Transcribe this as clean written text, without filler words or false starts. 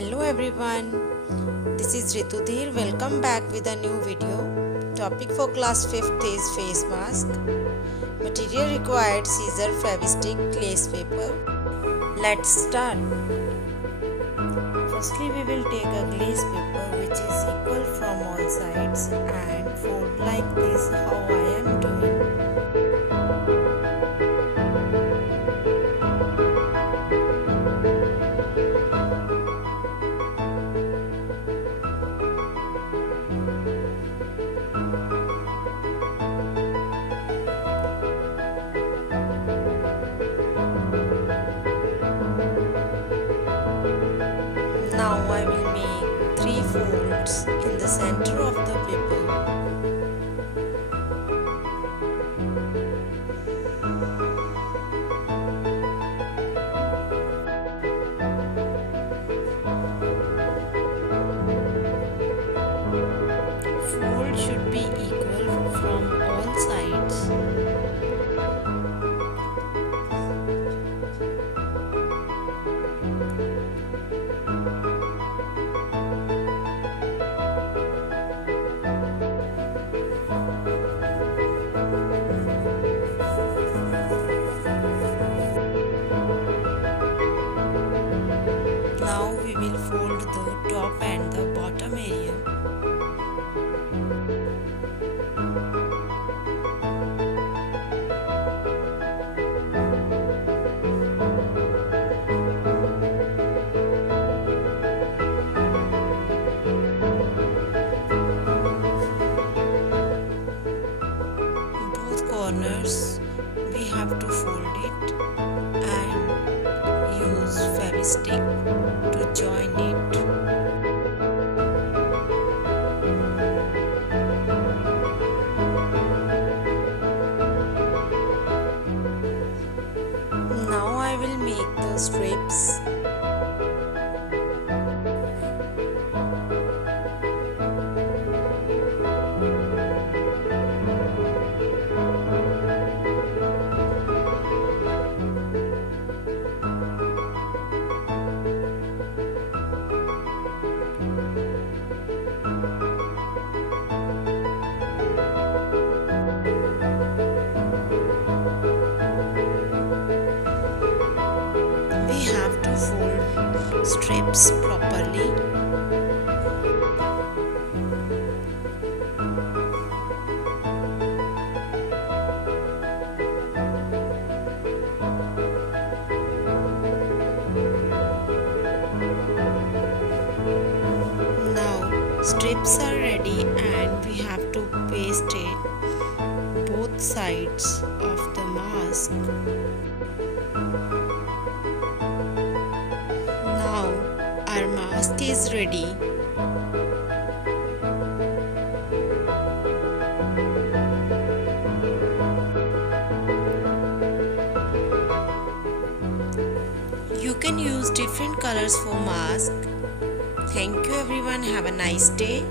Hello everyone, this is Ritudhir. Welcome back with a new video. Topic for class 5th is face mask. Material required: scissor, fevistick, glaze paper. Let's start. Firstly, we will take a glaze paper which is equal from all sides and fold like this, how I am doing. Now I will make 3 folds in the center of the paper. Fold should be equal from all sides. Now we will fold the top and the bottom area. Both corners we have to fold it and use fevistick to join it. Now I will make the strips. We have to fold strips properly. Now strips are ready and we have to paste it both sides of the mask. Now our mask is ready. You can use different colors for mask. Thank you everyone. Have a nice day.